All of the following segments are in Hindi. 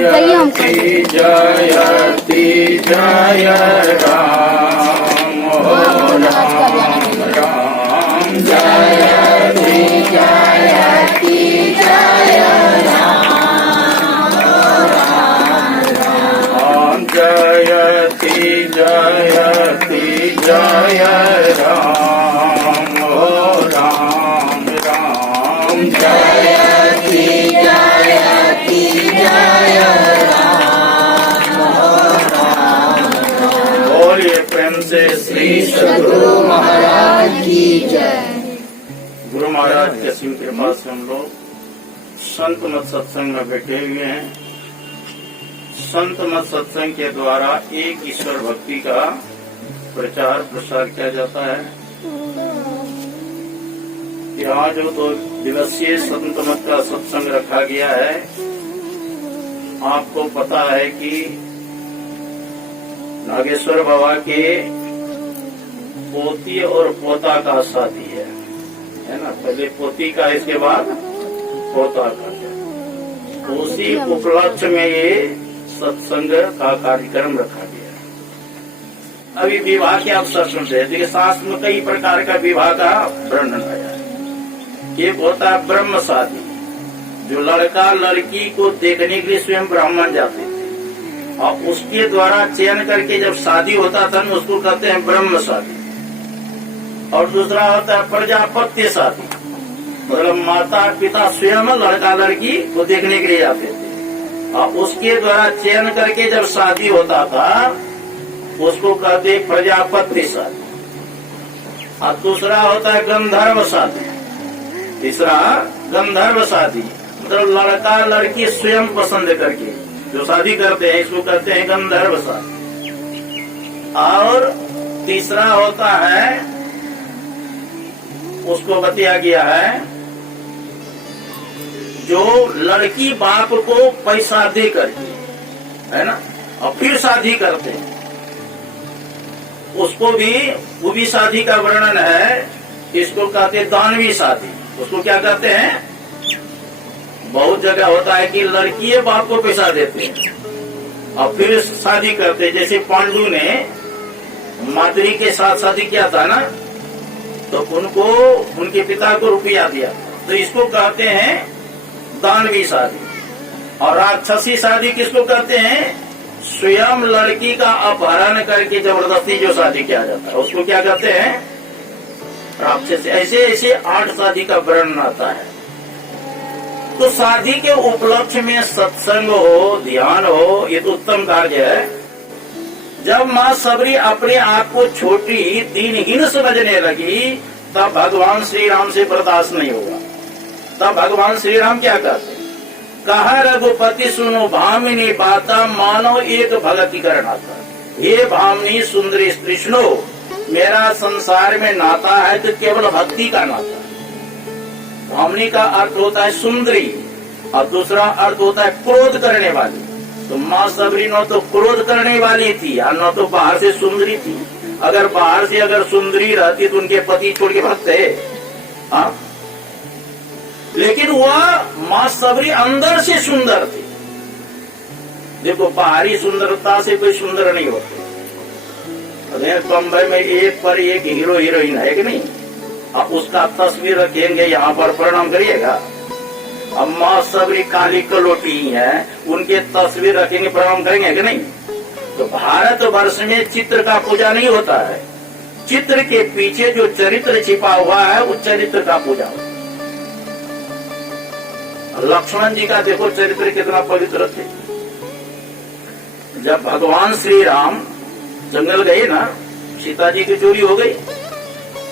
जयति जयति जय राम हो राम राम जयति जयति जय राम जयति जयति जय राम हो राम राम जयति जयति जय राम हो राम बोलिए प्रेम से श्री सद्गुरु महाराज की जय। गुरु महाराज के सिंह कृपा से हम लोग संत मत सत्संग में बैठे हुए हैं। संत मत सत्संग के द्वारा एक ईश्वर भक्ति का प्रचार प्रसार किया जाता है। यहाँ जो 2 दिवसीय संत मत का सत्संग रखा गया है, आपको पता है कि नागेश्वर बाबा के पोती और पोता का शादी है ना। पहले पोती का, इसके बाद पोता का। उसी उपलक्ष्य में ये सत्संग का कार्यक्रम रखा गया है। अभी विवाह के अवसर सुन रहे थे, शास्त्र में कई प्रकार का विवाह का वर्णन आया है। एक होता है ब्रह्म शादी, जो लड़का लड़की को देखने के लिए स्वयं ब्राह्मण जाते थे और उसके द्वारा चयन करके जब शादी होता था न, उसको कहते हैं ब्रह्म शादी। और दूसरा होता है प्रजापत्य शादी, मतलब माता पिता स्वयं लड़का लड़की को देखने के लिए जाते थे और उसके द्वारा चयन करके जब शादी होता था उसको कहते प्रजापत्य शादी। और दूसरा होता है गंधर्व शादी। तीसरा गंधर्व शादी, मतलब लड़का लड़की स्वयं पसंद करके जो शादी करते हैं, इसको कहते हैं गंधर्व शादी। और तीसरा होता है, उसको बताया गया है, जो लड़की बाप को पैसा दे करके, है ना, और फिर शादी करते हैं, उसको भी, वो भी शादी का वर्णन है। इसको कहते हैं दानवी शादी। उसको क्या कहते हैं? बहुत जगह होता है कि लड़की बाप को पैसा देते हैं और फिर शादी करते हैं। जैसे पांडु ने माद्री के साथ शादी किया था ना, तो उनको उनके पिता को रुपया दिया, तो इसको कहते हैं दानवी शादी। और राक्षसी शादी किसको कहते हैं? स्वयं लड़की का अपहरण करके जबरदस्ती जो शादी किया जाता है, उसको क्या कहते हैं? राक्षसी। ऐसे ऐसे 8 शादी का वर्णन आता है। तो शादी के उपलक्ष्य में सत्संग हो, ध्यान हो, ये तो उत्तम कार्य है। जब माँ सबरी अपने आप को छोटी दीनहीन समझने लगी, तब भगवान श्री राम से बर्दाश्त नहीं होगा। तब भगवान श्री राम क्या कहते? कहा रघुपति सुनो भामिनी बाता, मानो एक भगति करनाता। हे भामिनी सुंदरी कृष्णो, मेरा संसार में नाता है तो केवल भक्ति का नाता। भामिनी का अर्थ होता है सुंदरी और दूसरा अर्थ होता है क्रोध करने वाली। तो माँ सबरी न तो क्रोध करने वाली थी और न तो बाहर से सुंदरी थी। अगर बाहर से अगर सुंदरी रहती तो उनके पति छोड़ के भागते। हाँ, लेकिन वह माँ सबरी अंदर से सुंदर थी। देखो, बाहरी सुंदरता से कोई सुंदर नहीं होते। बम्बई में एक पर एक हीरो हीरोइन है कि नहीं? अब उसका तस्वीर रखेंगे यहाँ पर, प्रणाम करिएगा। अब माँ सबरी काली कलोटी है, उनके तस्वीर रखेंगे, प्रणाम करेंगे कि नहीं? तो भारत वर्ष में चित्र का पूजा नहीं होता है। चित्र के पीछे जो चरित्र छिपा हुआ है, उस चरित्र का पूजा होता है। लक्ष्मण जी का देखो चरित्र कितना पवित्र थे। जब भगवान श्री राम जंगल गए ना, सीता जी की चोरी हो गई,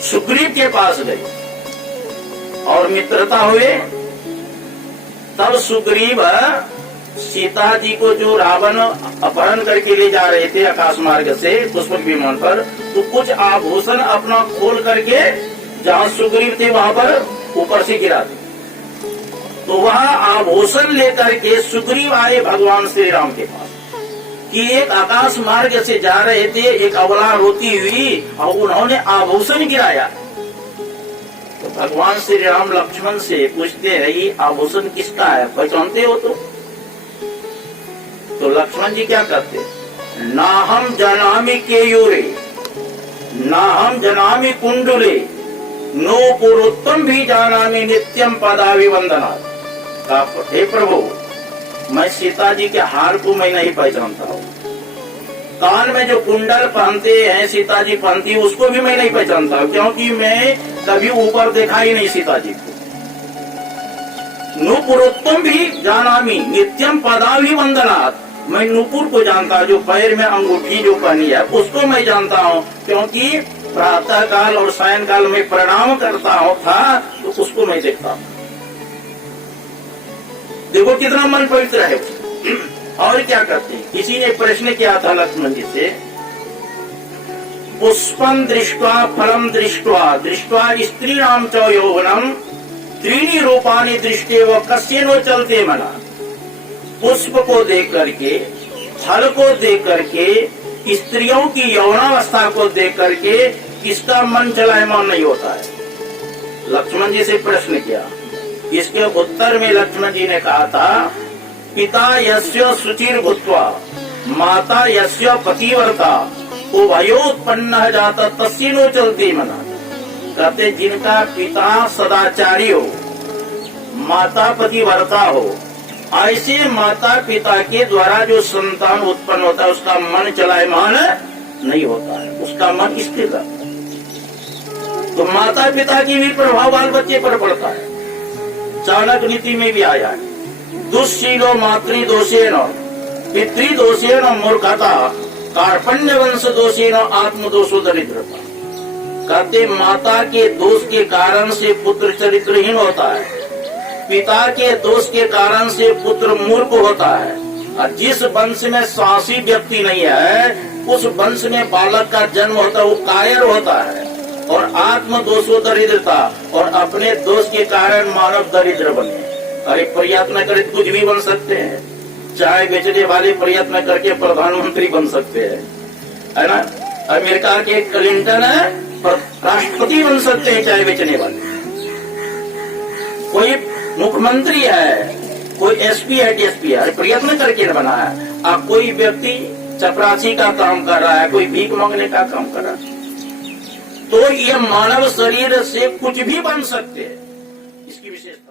सुग्रीव के पास गए और मित्रता हुए। तब सुग्रीव सीता जी को जो रावण अपहरण करके ले जा रहे थे आकाश मार्ग से पुष्पक विमान पर, तो कुछ आभूषण अपना खोल करके जहाँ सुग्रीव थे वहां पर ऊपर से गिरा दिए। तो वहाँ आभूषण लेकर के सुग्रीव आए भगवान श्री राम के पास कि एक आकाश मार्ग से जा रहे थे, एक अबला रोती हुई और उन्होंने आभूषण गिराया। तो भगवान श्री राम लक्ष्मण से पूछते हैं ये आभूषण किसका है, पहचानते हो? तो लक्ष्मण जी क्या कहते हैं, ना हम जनामि केयूरे ना हम जनामि कुंडुले नो पुरुत्तम भी जानामि नित्यम पदाभिवंदना। हे प्रभु, मैं सीता जी के हार को मैं नहीं पहचानता हूँ, कान में जो कुंडल पहनते हैं सीता जी पहनती है उसको भी मैं नहीं पहचानता हूँ, क्योंकि मैं कभी ऊपर देखा ही नहीं सीता जी को। नुपुरोत्तम भी जानामि नित्यम पदाभिवंदनात्, मैं नुपुर को जानता हूँ, जो पैर में अंगूठी जो पहनी है उसको मैं जानता हूँ, क्योंकि प्रातः काल और सायं काल में प्रणाम करता हूँ था, तो उसको मैं देखता हूँ। देखो कितना मन पवित्र है। और क्या करते हैं, किसी ने प्रश्न किया था लक्ष्मण जी से, पुष्पम दृष्ट्वा फलम दृष्ट्वा दृष्ट्वा स्त्रीणाम च यौवनम त्रीणि रूपाणि दृष्टे व कस्य नो चलते मना। पुष्प को देख करके, फल को देख करके, स्त्रियों की यौवनावस्था को देख करके किसका मन चलायमान नहीं होता है। लक्ष्मण जी से प्रश्न किया, इसके उत्तर में लक्ष्मण जी ने कहा था, पिता यस्य शुचिर भूत्वा माता यस्य पतिव्रता उभयोत्पन्न जाता तस्य नो चलते मना। कहते जिनका पिता सदाचारी हो, माता पतिव्रता हो, ऐसे माता पिता के द्वारा जो संतान उत्पन्न होता है उसका मन चलायमान नहीं होता है, उसका मन स्थिर रहता है। तो माता पिता की भी प्रभाव बाल बच्चे पर पड़ता है। चाणक्य नीति में भी आया है, दुष्शीलो मातृदोषेण पितृदोषेण मूर्खता कार्पण्य वंश दोषेण आत्मदोषो दरिद्रता। कहते माता के दोष के कारण से पुत्र चरित्रहीन होता है, पिता के दोष के कारण से पुत्र मूर्ख होता है, और जिस वंश में साहसी व्यक्ति नहीं है उस वंश में बालक का जन्म होता है वो कायर होता है, और आत्म दोषो दरिद्रता, और अपने दोष के कारण मानव दरिद्र बने। अरे प्रयत्न करे कुछ भी बन सकते हैं, चाय बेचने वाले प्रयत्न करके प्रधानमंत्री बन सकते हैं, है ना। अमेरिका के क्लिंटन राष्ट्रपति बन सकते हैं चाय बेचने वाले, कोई मुख्यमंत्री है, कोई एसपी है, डीएसपी है, प्रयत्न करके बना है। अब कोई व्यक्ति चपरासी का काम कर रहा है, कोई भीख मांगने का काम कर रहा है, तो ये मानव शरीर से कुछ भी बन सकते हैं, इसकी विशेषता